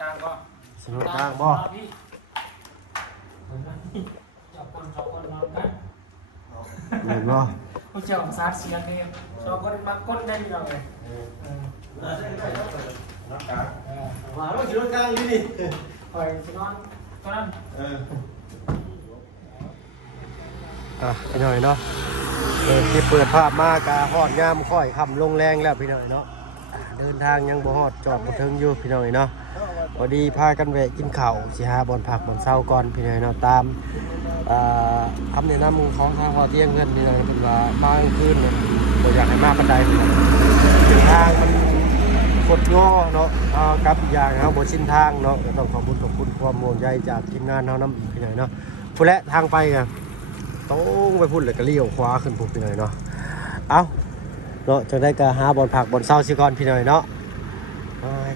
กลางก็ สนุกกลางบ่เห็นบ่ผู้เจ้าของซาร์เสียงเนี่ยชอบคนมาก้นได้ยังไงว่าเราขี่รถกลางอยู่นี่คอยจะนอนตอนนั้นพี่หน่อยเนาะที่เปิดภาพมากะฮอดงามค่อยคำลงแรงแล้วพี่หน่อยเนาะเดินทางยังบ่ฮอดจอดบ่ถึงอยู่พี่หน่อยเนาะพอดีพากันแวะกินข้าวสิหาบ่อนผักบ่อนเช้าก่อนพี่หน่อยเนาะตามคำแนะนำของทางพอเที่ยงเงินพี่หน่อยเป็นว่ามาคืนเนี่ยบ่อยากให้มาปานใดทางมันกดง้อเนาะกับอย่างเฮาบ่ชินทางเนาะต้องขอบคุณความห่วงใยจากทีมงานเฮานำพี่หน่อยเนาะผู้และทางไปกันต้องไปพูดเลยก็เลี้ยวขวาขึ้นปุ๊บพี่หน่อยเนาะเอาเนาะจะได้ก็หาบอลผักบอลเศร้าสิก่อนพี่หน่อยเนาะ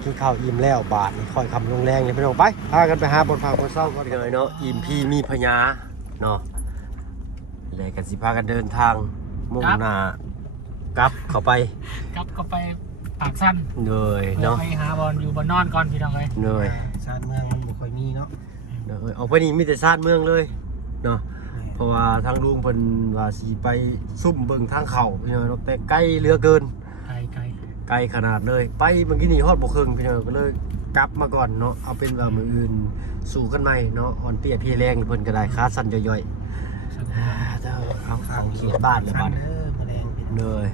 กินข้าวอิ่มแล้วบาทนี่ค่อยคำลงแรงเลยพี่น้องไปพากันไปหาบอลผักบอลเศร้าก่อนพี่หน่อยเนาะอิ่มพี่มีพญาเนาะเลยกันสิพากันเดินทางมุ่งหน้ากลับเข้าไปปากสั้นเลยเนาะไปหาบอลอยู่บนนอนก่อนพี่น้องเลยชาติเมืองมันไม่ค่อยมีเนาะเอาไปนี่มีแต่ชาติเมืองเลยเนาะเพราะว่าทางลุงเพิ่นว่าสิไปซุ่มเบิ่งทางเขาพี่น้องแต่ไกลเหลือเกินไกลขนาดเลยไปเมื่อกี้นี่ฮอดบ่ครึ่งพี่น้องก็เลยกลับมาก่อนเนาะเอาเป็นว่ามื้ออื่นสู่กันใหม่เนาะอ่อนเตี้ยพี่แรงเพิ่นก็ได้ขาสั่นย่อยๆเอาของเขียนบ้านเลยบ้านเลย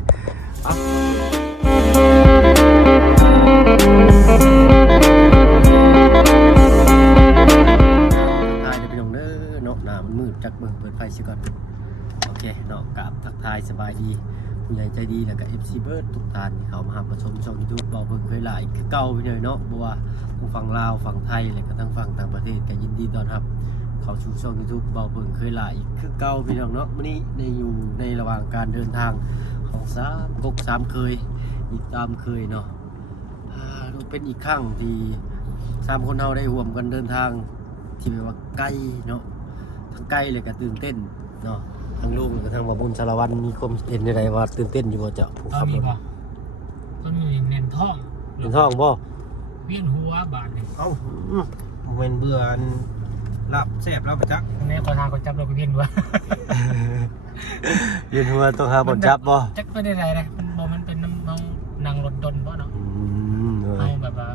เอามันมืดจักเบิ่งเปิดไฟซิก่อนโอเคเนาะกับทักทายสบายดีผู้ใหญ่ใจดีแล้วก็ FC เบิร์ดทุกท่านที่เขามาหาชมช่อง YouTube เบาเบิ่งเคยหลายคือเก่าไปเลยเนาะบ่ว่าผู้ฝั่งลาวฝั่งไทยแล้วก็ทั้งฝั่งต่างประเทศก็ยินดีต้อนรับเข้าสู่ช่อง YouTube เบาเบิ่งเคยหลายคือเก่าพี่น้องเนาะมื้อนี้ในอยู่ในระหว่างการเดินทางของ3กก3เคยอีกตามเคยเนาะเป็นอีกครั้งที่3คนเฮาได้ร่วมกันเดินทางที่แบบว่าไกลเนาะทั้งใกล้เลยก็ตื่นเต้นเนาะทั้งลุงกับทั้งบ่บุญสารวัตรมีความเห็นใดๆว่าตื่นเต้นอยู่บ่เจ้าผู้ขับรถก็มีเน้นท้องบ่เวียนหัวบาดนี่เอ้าบ่แม่นเบื่อลาบแซ่บแล้วประจักษ์อันนี้ขอทางคนจับเราก็เวียนหัวเวียนหัวต้องหาบ่จับบ่จักเป็นได้นะมันเป็นน้องนั่งรถดนบ่เนาะเอาแบบว่า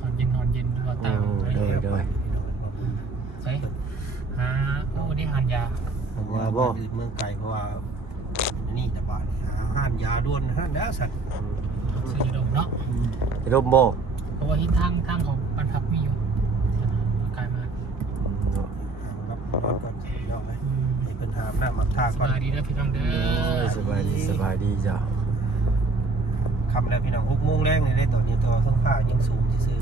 หอนเย็นตัวตามเลยใช่โอ้นี่หันยาบ่เมืองไกลเพราะว่านี่แต่บ้านนี่ห้านยาด้วนห้านแล้วสัตว์ซื้อดมเนาะดมบ่เพราะว่าที่ทางของบรรทับมีอยู่ไกลมากครับก่อนเนาะให้เพิ่นถามหน้ามักทาก่อนสบายดีเด้อพี่น้องเด้อสบายดีจ้ะค่ำแล้วพี่น้อง6 โมงแรงนี่ได้ตอนนี้ตัวท้องฟ้ายังสูงซื่อ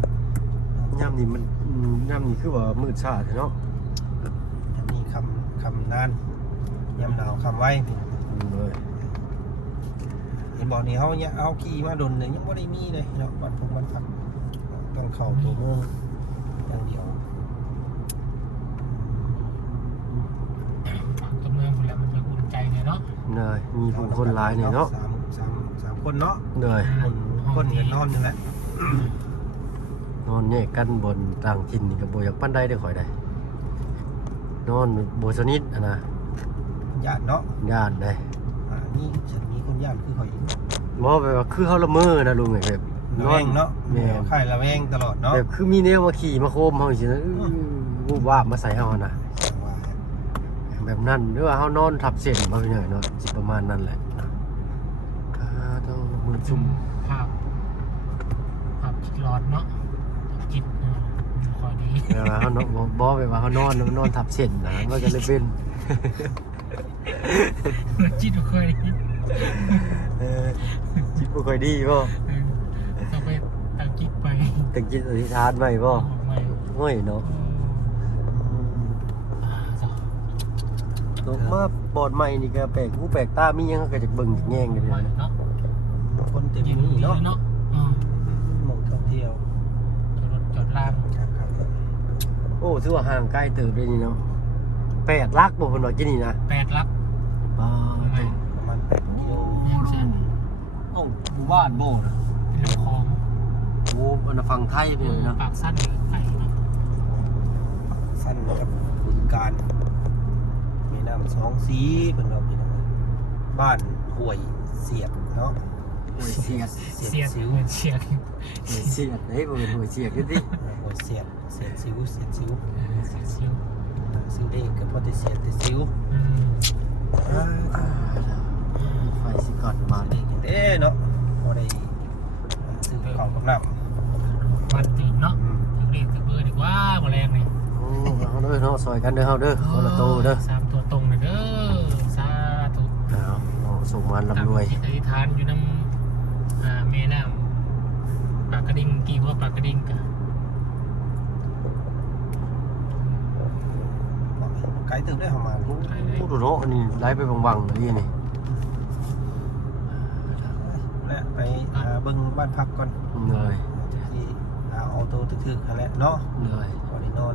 ย่ำนี่มันย่ำนี่คือว่ามืดช้าเนาะย่ำนี่คำนานย่ำหนาวคำไว้เห็นบอกนี่เขาเนี่ยเอาขี่มาดนเลยยังไม่ได้มีเลยเนาะวันพักต้องเข่าตัวเมืองอย่างเดียวตัวเมืองหมดแล้วมันจะอุ่นใจเลยเนาะเนยมีผู้คนหลายเนี่ยเนาะสามคนเนาะเนยคนเงินนอนนี่แหละนอนเนี่ยกันบนต่างถิ่นนี่กับโบอยากปั้นได้ได้ข่อยได้นอนโบสนิทนะญาติเนาะญาติได้นี่ฉันมีคนญาติคือข่อยบ่แบบว่าคือเขาละเมอนะลุงไงแบบนอนเนาะแม่ไข่ละแวงตลอดเนาะแบบคือมีแนวมาขี่มาโคมเขาสินะวูบวาบมาใส่เขานะแบบนั้นหรือว่าเขานอนทับเส้นมาไปหน่อยเนาะจิประมาณนั้นแหละต้องมือซุ่มภาพจิตร้อนเนาะจิตคอยดีเขานอนบอไปว่าเขานอนทับเส้นนะมันก็เลยเป็นจิตเคยจิตบ่ค่อยดีป่ะต้องไปตั้งจิตไปตั้งจิตอธิษฐานใหม่ป่ะง่อยเนาะตกมาปอดใหม่นี่ก็แปลกหูแปลกตามียังก็จะเบิ่งแง่งกันเลยคนเต็มนี่เนาะมองท่องเที่ยวจอดลานโอ้ถือว่าห่างไกลเติบเลยนี่เนาะ8 ลักบ่เพิ่นว่ากินนี่นะ8 ลักประมาณ8 กิโลยังเช่นหมู่บ้านโบนะเ น้ำคลอง โอ้อันนั้นฝั่งไทยพี่น้อยเนาะ ปากสั้นไก่เนาะ สั้นครับบึงการมีน้ำสองสีเป็นเราพี่น้อยบ้านห้วยเสียดเนาะห้วยเสียด เสียด สิว เหมือนเสียด ห้วยเสียดเฮ้ยบ่เป็นห้วยเสียดอยู่ดิห้วยเสียดเสียดสิวเสียดสิว เสียดซิว สิวเด็กก็พอได้เสียดแต่สิว ไฟสิก่อนมาเด็กเด้เนาะพอได้ซื้อของกับน้ำ วันตื่นเนาะถึงเรียกถึงเบอร์ดีกว่าแมลงนี่ โอ้เอาเด้อเนาะซอยกันเด้อเฮาเด้อคนละโตเด้อ 3 ตัวตรงเลยเด้อสาธุ เอาส่งมันลำรวย จิตอธิษฐานอยู่น้ำแม่น้ำปากกระดิ่งกี่ว่าปากกระดิ่งกัน ไกลตึกได้ประมาณพูดดูเนาะอันนี้ไล่ไปบังๆนี่นี่และไปเบิ่งบ้านพักก่อนเลยที่เอาโตถึกๆนั่นแหละเนาะเลยก่อนได้นอน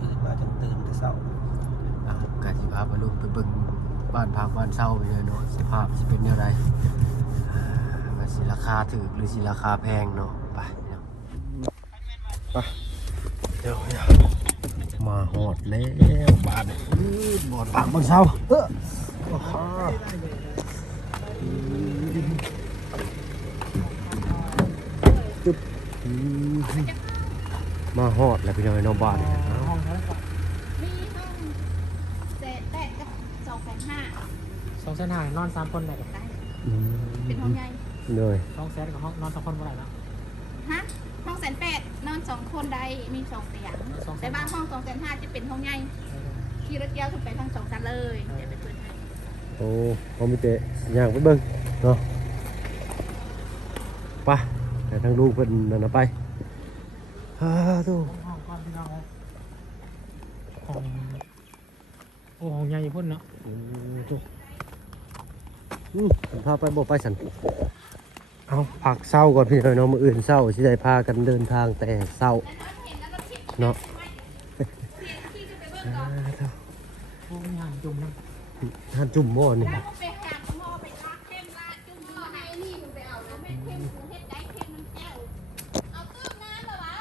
ตื่นมาจนตื่นแต่เช้ากะสิพาไปลูกไปเบิ่งบ้านพักบ้านเช่าไปเลยเนาะสภาพสิเป็นแนวใดว่าสิราคาถูกหรือสิราคาแพงเนาะไปเนาะไปเดี๋ยวมาหอดแล้วบ้านบ่อนปากบ้านเช่าจุ๊บมาหอดแล้วพี่น้อยน้องบ้าน มีห้องเศษแตกกับ2,500 2 เส้นทางนอน3 คนได้กับ ได้เป็นห้องใหญ่ เลย 2 เซตกับห้องนอน2 คนเท่าไหร่ละ ฮะห้อง1,800นอน2คนได้มี2เตียงแต่บ้านห้อง2,500จะเป็นห้องใหญ่ขี่รถเกี่ยวขึ้นไปทั้ง2ชั้นเลยเดี๋ยวไปเปิดให้ โอ้เขาไม่เตะย่างไปเบิ้งเนาะไปแต่ทางลูกเพิ่นนั่นนะไปตู้ ห้องก้อนพี่น้องเลยห้องโอ้ห้องใหญ่พุ่นเนาะ ตู้พาไปบอกไปสันเอาผักเศร้าก่อนพี่น้องมาอื่นเศร้าสิได้พากันเดินทางแต่เศร้าเนาะ โอ้ยห่างจุ่มนะ ท่านจุ่มหม้อนี่ แล้วก็ไปหาหม้อไปลากเข้มลากจุ่มหม้อให้นี่มึงไปเอาแล้วแม่เข้มกูเฮ็ดได้เข้มมันแก้วเอาตื้มน้ำเหรอวะ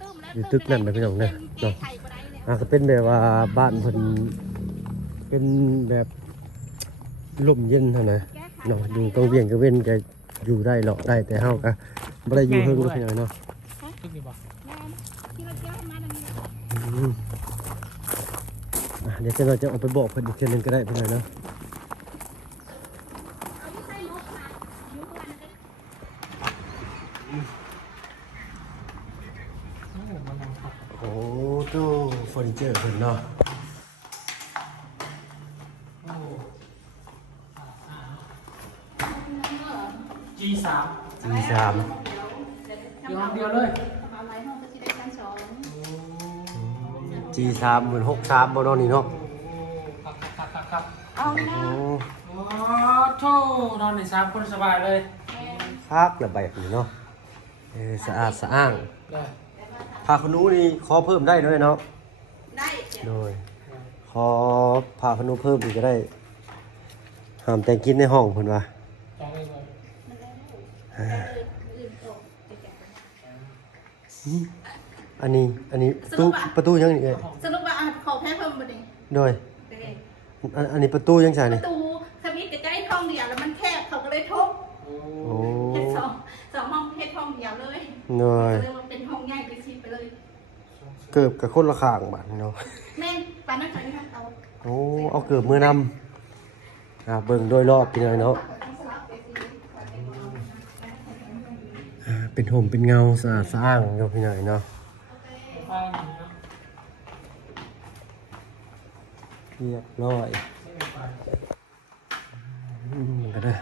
ตื้มแล้ว อยู่ตึกนั่นนะพี่น้องเนี่ย เนาะ เนาะก็เป็นแบบว่าบ้านเพิ่นเป็นแบบลมเย็นเท่านั้นเนาะอยู่ตรงเวียงก็เว้นก็อยู่ได้หรอกได้แต่เฮาก็บ่ได้อยู่เพิ่งลูกพี่น้อยเนาะ ตึกดีบ่ ที่เราเกี่ยวให้มาดังนี้ เดี๋ยวเราจะเอาไปบอกเพิ่นอีกเทื่อนึงก็ได้พี่น้อยเนาะ เอาที่ใส่นกค่ะอยู่ข้างหลังเลย มันนั่งพัก โอ้ตู้เฟอร์นิเจอร์เพิ่นเนาะ G3 G3 อยู่ห้องเดียวเลย เอาไว้ห้องก็จะได้ชั้นสอง G3 เหมือน63บ่เนาะนี่เนาะ ครับ เอานะ โอ้ โอ้โธ่นอนใน3 คนสบายเลย คักแบบนี้เนาะสะอาดสะอ้าง เลย ผ้าขนหนูนี่ขอเพิ่มได้ด้วยเนาะ ได้ โดยขอผ้าขนหนูเพิ่มอีกก็ได้ห้ามแต่งกินในห้องเพิ่นว่า จองเลยบ่ ลืมตกไปแจกไป อันนี้ประตูยังนี่เอ้ย สรุปว่าขอแพ้เพิ่มบ่ได้ โดย เด้ อันนี้ประตูยังใช่ ป นี่ ระตูสวิตช์จะใกล้ห้องเดียวแล้วมันแคบเขาก็เลยทุบ โอ้ เฮ็ดสองห้องเฮ็ดห้องเดียวเลย โดย ก็เลยว่าเป็นห้องใหญ่ไปชิดไปเลย เกือบกับคนละข้างบาดเนาะ แม่นปานนั้นใครไม่ทำเอา โอ้เอาเกือบมือนำเบิ่งโดยรอบพี่น้อยเนาะเป็นห่มเป็นเงาสะอาดสะอ้างเนาะพี่น้อยเนาะ ไฟนี่เนาะ เรียบร้อยก็ได้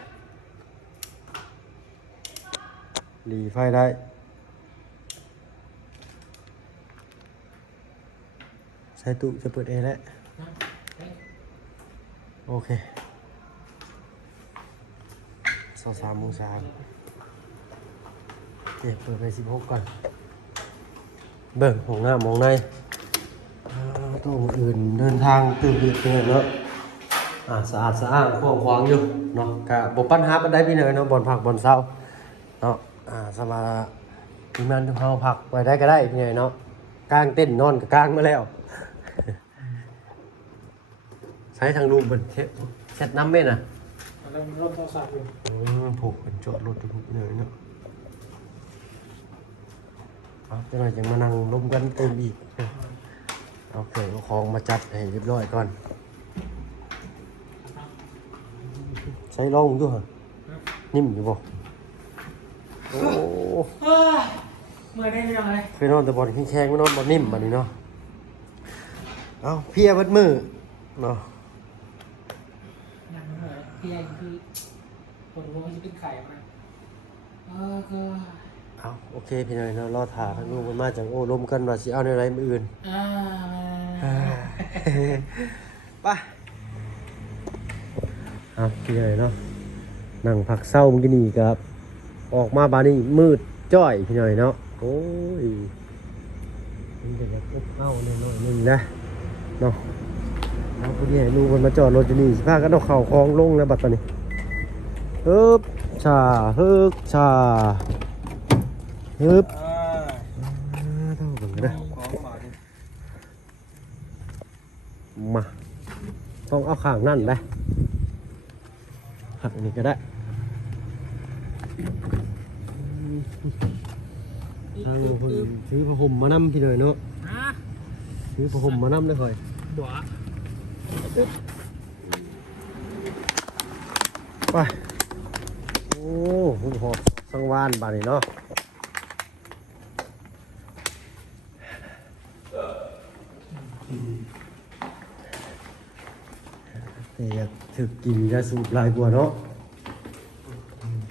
หลีไฟได้ใช้ตู้จะเปิดเองแล้วโอเค23 โมงเช้าเดี๋ยวเปิดไป16ก่อนเบิ่งห้องน้ำมองในตู้อื่นเดินทางตื่นเต้นเนาะสะอาดสะอ้างกว้างขวางอยู่เนาะกะบ่ปัญหาปานใดพี่น้อยเนาะบ่อนพักบ่อนเช้า เนาะสมาทีมงานทุกเฮาพักไว้ได้ก็ได้พี่ใหญ่เนาะกางเต้นนอนก็กางมาแล้ว ใช้ทางรูปเป็นเช็ดน้ำเม่นอ่ะ แล้วมันรถโทรศัพท์อยู่ ผูกเป็นจอดรถทุกเลยเนาะเอาจะหน่อยจะมานั่งร่มกันเต็มอีกเอาเกลือของมาจัดให้เรียบร้อยก่อนใช้ลองด้วยเหรอนิ่มอยู่บ่โอ้ เมื่อได้ยังไง เคยนอนแต่บอลแข็งๆไม่นอนบอลนิ่มบัดนี้เนาะเอาเพียเบิดมือเนาะ ยังเหนื่อยเพียงคือปวดหัวจะเป็นไข่มาก็ เอาโอเคพี่หน่อยเนาะรอถ่าทั้งลูกมันมาจากโอ้ลมกันว่าสิเอาในไรมืออื่นไปเอาพี่หน่อยเนาะนั่งพักเศร้าเมื่อกี้นี่ครับออกมาบานนี้มืดจ้อยพี่หน่อยเนาะโอ้ยมันจะแบบเข้าหน่อยนึงนะเนาะแล้วพอดีให้ลูกมันมาจอดรถอยู่นี่สิพากันเอาเข่าคลองลงแล้วบัดตอนนี้ฮึบชาฮึบชาฮึบเท่ากันก็ได้มาต้องเอาข้างนั่นได้หักนี่ก็ได้ทางคนซื้อผ้าห่มมานำพี่เลยเนาะซื้อผ้าห่มมานำได้ค่อย บัว ไปโอ้โหหอบสังวานบาดนี่เนาะแต่อยากถึกกินยาสูบลายกว่าเนาะ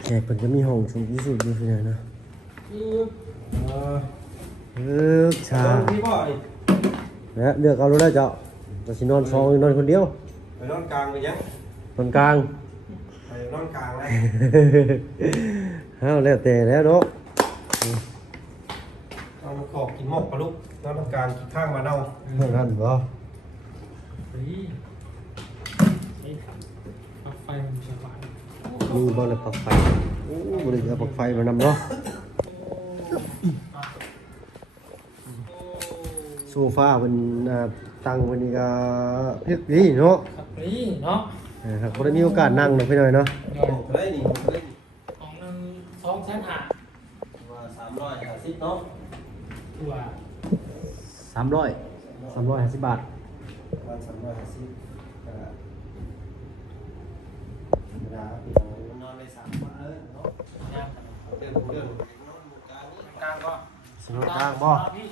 แขกมันจะมีห้องสูบที่สุดด้วยพี่นะชาเนี่ยเลือกเอาแล้วได้เจ้าจะสินอนซองนอนคนเดียว ไปนอนกลางไปยัง นอนกลาง ไปนอนกลางเลย เอาแล้วแต่แล้วเนาะ เอาขอบกินหมกปลาลูกนอนกลางกินข้างมาเน่า เท่านั้นบ่ ปลั๊กไฟมันจะหวาน มีบ่เลยปลั๊กไฟโอ้บ่ได้เอาปลั๊กไฟมานำเนาะโซฟาเป็นตั้งวันนี้ก็เพียกดีเนาะ ครับนี่เนาะ ครับบ่ได้มีโอกาสนั่งเนาะพี่น้อยเนาะ เดี๋ยว หมกได้นี่หมกได้นี่ ของหนึ่ง250,000 ว่า350เนาะ ตัว 350 บาท วัน350ก็ธรรมดาพี่น้องนอนได้3วันเลยเนาะ ย่าง เรื่องนอนกลางนี่ กลางก็ สนุกกลางบ่ พี่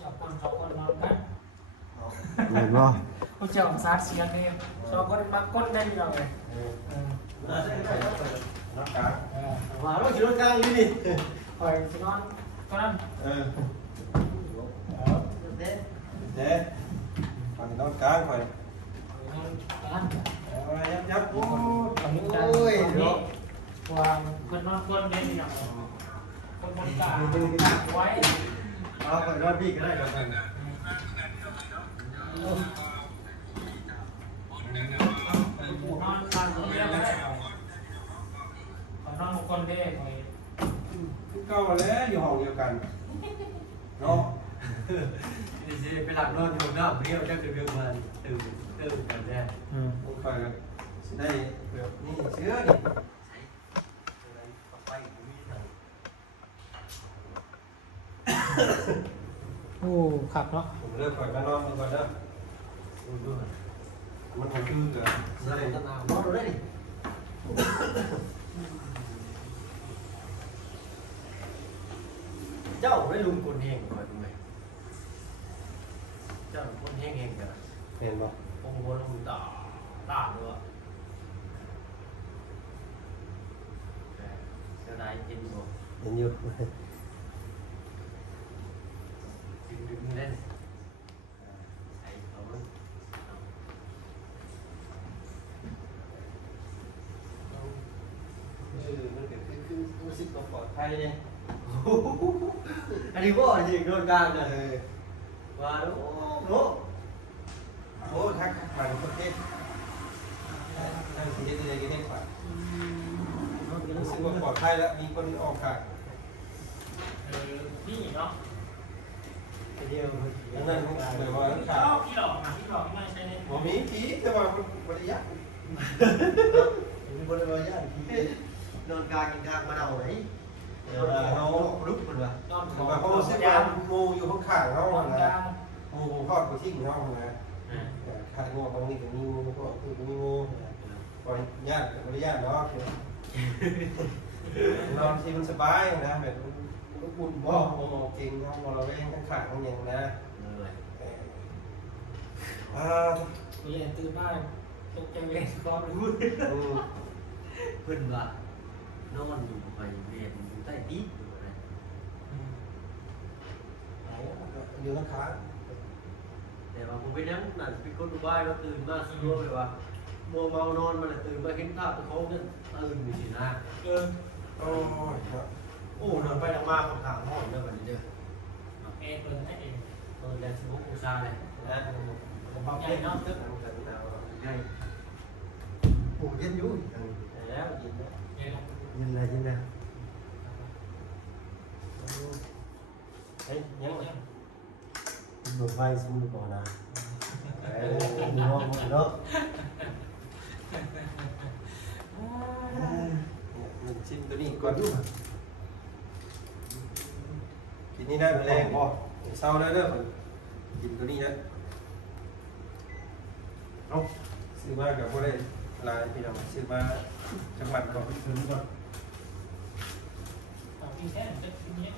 จับคน2คนนอนกัน เห็นบ่ ผู้เจ้าของซาร์เซียนนี่2คนมาก้นได้ยังไง นอนกลาง ว่าเราสินอนกลางอยู่นี่ คอยสินอนก็นั่น เด้ฝั่งนอนกลางข่อย นอนกัน เอายับโอ้ ตอนนี้กันวางคนนอนคนได้ยังคนบนกลางไว้ เอาข่อยนอนพี่ก็ได้ครับ นอนกันคนเดียวนอนคนได้หน่อย เก่าแล้วอยู่ห้องเดียวกันเนาะ นี่สิไปหลับนอนอยู่น้ำเรียวจักเรื่องมาตื่นกันแน่ โอเคสิได้แบบนี้เชื่อนี่ โอ้ขับเนาะ ผมเลิกก่อนก็นอนก่อนนะมันคือกันได้ นอนได้ดิเจ้าได้ลุงคนเฮงก่อนดูไหมเจ้าคนเฮงกัน เห็นบ่ โอ้โหลุงตาด้วยเจ้านายกินบ่ เห็นอยู่ ดึงเล่นไอ้เขา มันเกิดขึ้นรู้สึกปลอดภัยเนี่ย อันนี้ว่าจริงโดนกลางเลย ว่าโอ้โหโอ้ทักผ่านประเทศทางประเทศอะไรกันเนี่ยกว่า ดภัยแล้วมีคนออกขาย นี่เนาะ เดียว อันนั้นหมายว่าขาย พี่หลอกนะพี่หลอกไม่ใช่เนี่ย บ่มีผีแต่ว่ามันบริยัติ มีคนมาย่านที่นอนกลางกินข้างมาเอาไหนเอาลุกมันวะ นอน แต่ว่าเขาซื้อมาโมอยู่ข้างๆเขานะโมทอดกูทิ้งเขานะขายงวบางทีก็มีโมก็คือมีโมปล่อยญาติกับบริญาติเนาะนอนที่มันสบายนะแบบอุ่นบ่โมเก่งเขาโมเราเองข้างๆเขาอย่างนะเรียนตื่นมาตกใจเรียนก็ไม่รู้ เพื่อนว่านอนอยู่ไปเรียนอยู่ใต้ดินอยู่อะไร อยู่ข้าง แต่ว่าผมไปนั่งนั่นเป็นคนดูบ้านแล้วตื่นมาซื้อเลยว่ามัวเมานอนมันตื่นมาเห็นภาพตะโค้งนั่นตื่นมีสินะ โอ้ย โอ้นอนไปนอนมาคนข้างห้องเด้อวันนี้เด้อ เองเปิดให้เอง แรงสมองอุตสาห์เลยนะผมพัก ใหญ่ เล่น เนาะ ตึ๊บไงโอ้เย็นอยู่แล้วเย็น ใหญ่เนาะ เย็นเลยเย็นเลยเฮ้ยยังไงดูไฟสมุนก่อนนะดูห้องเนาะ ชิ้นตัวนี้ก่อนดูกินนี่ได้แรงพอเศร้าได้เด้อกินตัวนี้นะเอาซื้อมากับพวกได้ลายพี่น้องซื้อมาจังหวัดก่อนซื้อก่อน พี่แค่เป็นนี้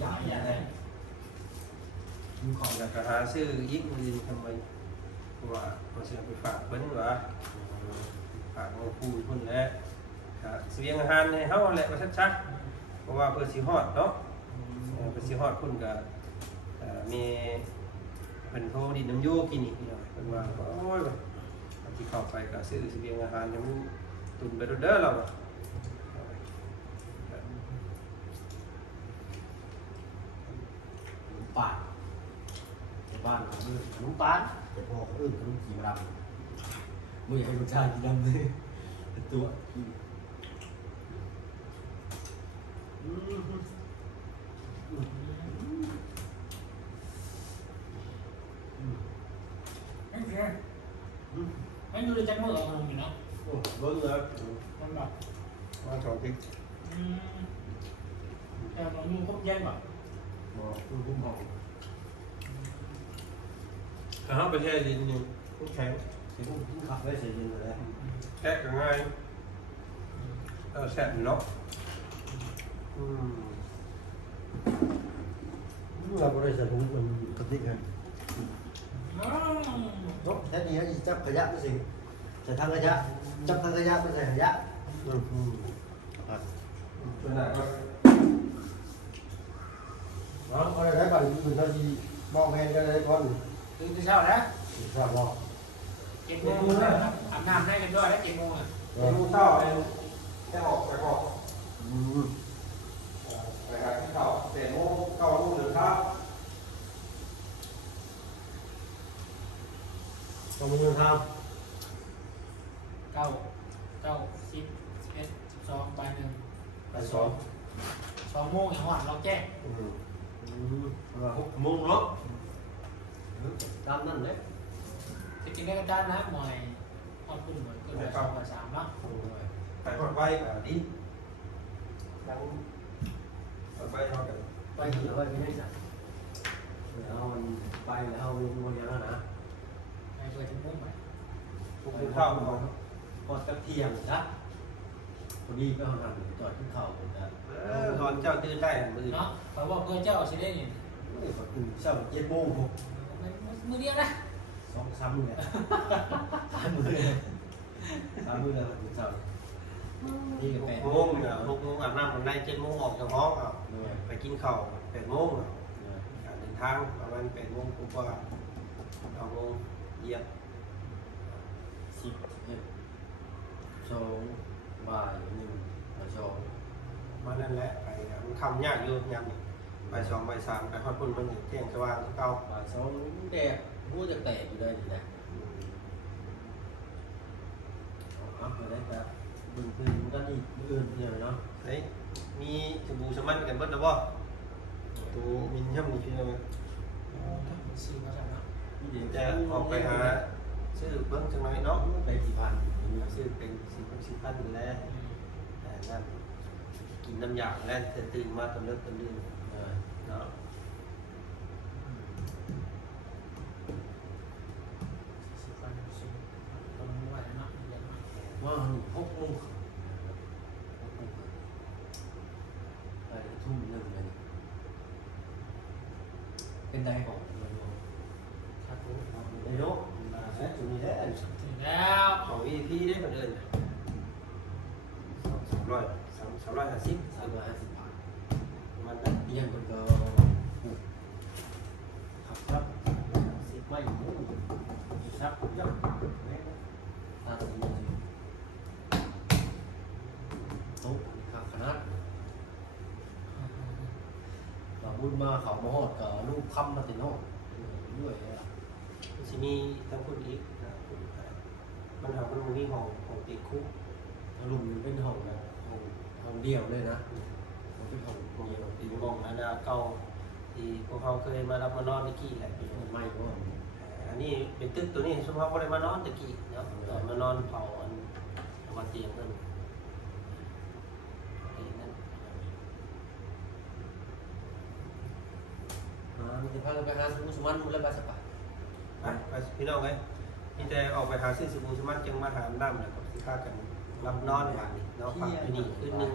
อยาก อยากได้ มีของ อยากจะหาซื้ออีกมือทำไมเพราะว่าเราซื้อไปฝากเพิ่นว่าฝากเอาผู้เพิ่นแหละเสียงอาหารให้เฮาแหละว่าชัดๆเพราะว่าเพิ่นสิฮอดเนาะเพิ่นสิฮอดเพิ่นก็มีเพิ่นโทรดินน้ำโยกินนี่พี่น้องเพิ่นว่าโอ้ยที่เข้าไปก็ซื้อเสียงอาหารให้มันตุนไปเด้อเรา ปาดบ้านของมือขนมปานแต่พอเขาอื่นขนมจีบดำมือให้ผู้ชายกินดำเลยตัวไม่ดูเลยจังมือเอาลงอยู่เนาะ โอ้เบิ้งเลย มันแบบ ว่าสองพริก แต่เราอยู่ครบเย็นแบบ บอกคุณคุ้มของ ถ้าเฮาไปแช่ดินนี่แข็ง เสียงคุณขับไว้เสียเย็นเลย แช่ก็ง่ายแซ่บเนาะ เราบริษัทผมมันกติกันรถแค่นี้จับขยะไม่สิจะทางขยะจับทางขยะไม่ใช่ขยะ ส่วนไหนก็ nó có đấy bạn mình nó gì mong men cái đấy con ตื่นเช้าแล้ว sao bỏ เจ็ดโมงแล้วอาบน้ำให้กันด้วยแล้วเจ็ดโมงอ่ะ ดูเศร้าแค่ออกไปออกไปหาที่เขาเตะโม่เข้าลูกหรือครับ còn mình tham 9 10 11 12 บ่าย tại số 2โมงอย่างหวานเราแจ้ง và hút môn đó tam năn đấy จะกินได้กันจ้านะหมวยขอบคุณหมวยเกินไป2 กว่า 3เนาะ ไปกดใบกับดินยังกดใบเท่ากัน quay thì quay cái này nè nó mình quay là không luôn mua cho nó nè ไปเปิดจมูกไป ทุกคนเข้ามา còn các thiềm đó còn đi cái hoàn thành chọn cái khẩu của ta ตอนเจ้าตื่นได้มือ เนาะเขาบอกเพื่อนเจ้าสิได้นี่ cái phải cùng sao mà chết môn không มือเดียวนะ xong sắm rồi 30 là mình sao đi cái 6 bè โมงเนี่ย6 โมงอาบน้ำคนได้7 โมงออกจากห้องอ่ะ rồi ไปกินข้าว8 โมงอ่ะ การเดินทางประมาณ8 โมงกว่า9 โมงเหยียบ 10 số bài nhưng mà số มานั่นแหละไปมันคำยากอยู่ยามนี่ไป2 ไป 3ไปฮอดพุ่นมันเที่ยงสว่างเก่า bài số đẹp mua được tẻ từ đây thì nè ấp rồi đấy ta บึงพื้นกันอีกอื่นเนี่ยเนาะ เฮ้ยมีสบู่สมันกันเบิดแล้วบ่ตัวมินย่ำนี่พี่น้อง ซื้อมาจากเนาะ นี่เดี๋ยว จะออกไปหาซื้อเบิ้งจังไรเนาะ ไปกี่พัน ซื้อเป็น4,000นี่แหละนั่นกินน้ำยาแล้วตื่นมาตอนเลิกตอนดื่นเนาะ ซื้อฟันซื้อตรงนี้ไว้เนาะเดี๋ยวเนาะ ว่า6 โมงไปทุ่มหนึ่งเลยเป็นไดของมัน ครับผม ไอ้โน้มาแซ่บตรงนี้แหละ ถึงแล้ว ของ VIP ได้เหมือนเดิม350 350 บาท มันนั้น เยี่ยมคนก็ครับ10ไม่มุ่งครับย่อมตาสีโต๊ะขาขนาดต่อบุญมาเขามาหอดกับลูกคำมาติโน่ด้วย สิมีทั้งคนอีกนะมันทำมันมีของติดคุก ลุงเป็นห้องนะห้องเดียวเลยนะมันเป็นห้อง มี เดียว ติดมองนาเก่าที่พวกเขาเคยมารับมานอนตะกี้แหละ มันไม่ก็ อันนี้เป็นตึกตัวนี้สมมติว่าได้มานอนตะกี้เนาะมานอนเผาอันมาเตียงนั่นนั่น มีแต่พากันไปหาสมุนสมันมูลค่าสักบาท ไปพี่น้องไงนี่แต่ออกไปหาซื้อสบู่สมันจึงมาหาน้ำแล้วกับสิค่ากันรับนอนอย่างนี้เนาะปักอยู่นี่คืนนึง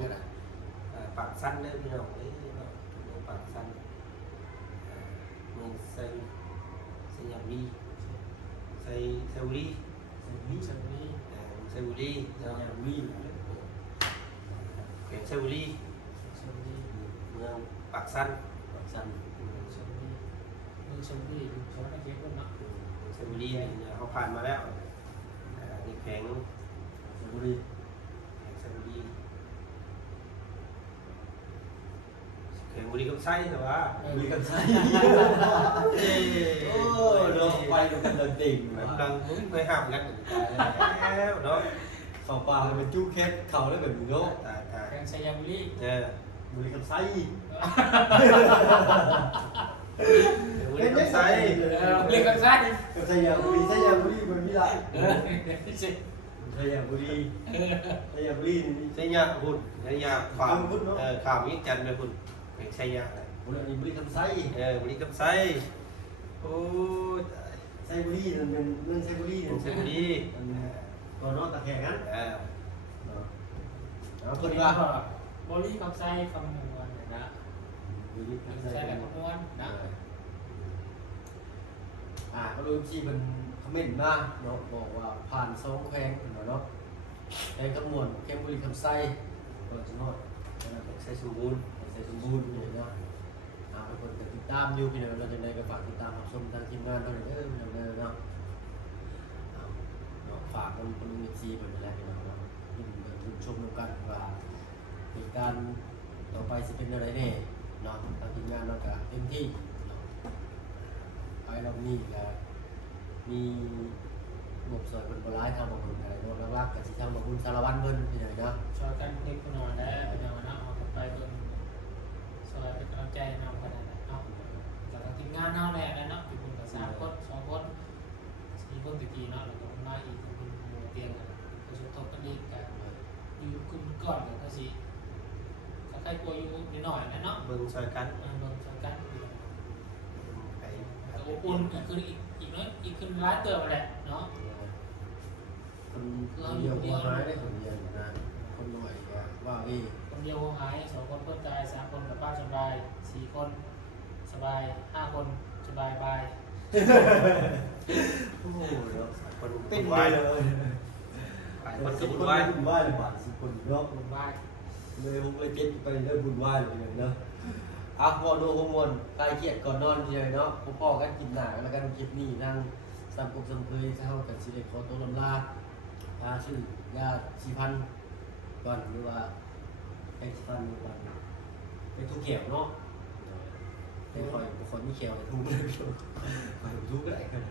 ปากสั้นเลยพี่น้องปากสั้นมือใส่ยาบีใส่บุรี นี่ฉันนี่ ใส่บุรีเนาะ อย่างวิ่ง แขวงใส่บุรี ฉันนี่ เมืองปากสั้น สั้น ฉันนี่มือฉันนี่เขาไม่เก็บเงินเนาะ ใส่บุรีเนี่ยเขาผ่านมาแล้วนี่แขวง บุรี ใส่บุรีแขวงบุรีกับไส้แต่ว่า มีกันใช่โอ้เนาะไปดูกันเลยติ่ง กำลังไปห้ามกันแล้วเนาะ เขาปลาเป็นจู้แคทเขาแล้วแบบนี้เนาะ ตาย แกงไซยาบุรี เนี่ย บุรีกันไส้ บุรีกับไส้ เรียกกันไส้ กับไส้ยาบุรีไส้ยาบุรีมันมีหลาย ใช่ ไส้ยาบุรีไส้ยาบุรีนี่ ใช่ยาหุ่นใช่ยาข่าวข่าวมิจันเลยหุ่นเป็นใช่ยา บุรีบุรีกันไส้ บุรีกับไส้โอ้ย ไส้บุรีมันเป็นเรื่องไส้บุรี ใช่บุรี ก่อนนอนตะแคงนั้น เอา ค คน น ว่า ว่าบริคำไส้คำนวณนะ บุรีกันไส้ ไส้แบบคำนวณนะ ก็รู้ที่มันคอมเมนต์มาเนาะบอกว่าผ่าน2แขวงเนาะแขวงคำนวณแขวงบุรีคำไส้ก่อนจะนอน ใช่สมบูรณ์ ใส่สมบูรณ์อยู่เนาะเป็นคนติดตามอยู่พี่น้องเราจะได้ก็ฝากติดตามรับชมทางทีมงานเท่านั้นเนาะฝากคนมีซีเหมือนกันพี่น้องเนาะรุ่นชมดูกันว่าเหตุการณ์ต่อไปจะเป็นอะไรแน่เนาะทางทีมงานเราก็เต็มที่เนาะไปเรามีแล้วมีบทสวดบนบร้ายทางบางคนอะไรเนาะรักๆกับสิทางบางคนสารวัตรเบิ้ลพี่น้องเนาะ ช่วยกันเด็กคนนอนแล้วเป็นยังไงนะเอาไปเบิ่งช่วยเป็นกำลังใจนำกันนะเอาจากทีมงานเอาแหละนะเนาะอยู่คนกับ3 คน 2 คน 4 คนตะกี้เนาะแล้วก็มาอีกคนเตียงกันก็สุดทบกันอีกกันอยู่คุณก่อนก็สิก็ใครกลัวอยู่นิดหน่อยนะเนาะ เบิ่งซอยกัน เบิ่งช่วยกัน ไป ก็อุ่นอีกน้อยอีกขึ้นร้านเติมแหละเนาะ คนเดียวคนร้ายได้คนเดียวนะคนหน่อยว่าพี่ คนเดียวหาย2 คนพ้นตาย3 คนกับป้าสบาย4 คนสบาย5 คนสบายบาย โอ้โหเนาะ คน เป็ เป็น น ไป วาย เล เลย ย คนก็ บุ บุ ญ ญ ไหว้ วาย บุญไหว้เลยบาทสิคนเนาะ คนบาย เลยผมเลยเจ็บไปเลยบุญไหว้เลยเนาะวอนดูฮอร์โมนคลายเครียดก่อนนอนทีเดียวเนาะพ่อกันกินหนาแล้วกันคลิปนี้นั่งสัมปกสัมเพยเข้ากับสิเด็กขอตัวลำลาชื่อยาชีพันก่อนหรือว่าไอ้ชีพันวันเป็นทุกเขียวเนาะเป็นคอยมีเขียวทุกเลยคอยทุกก็ได้กัน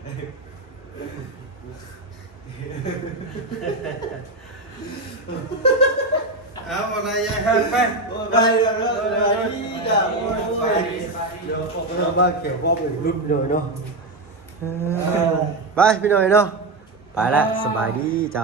เอาอะไรยายห่างไป ไปแล้วนี่จ้ะไปเดี๋ยวพวกเราบ้านเกี่ยวกับรุ่นหน่อยเนาะไปพี่หน่อยเนาะไปละสบายดีจ้ะ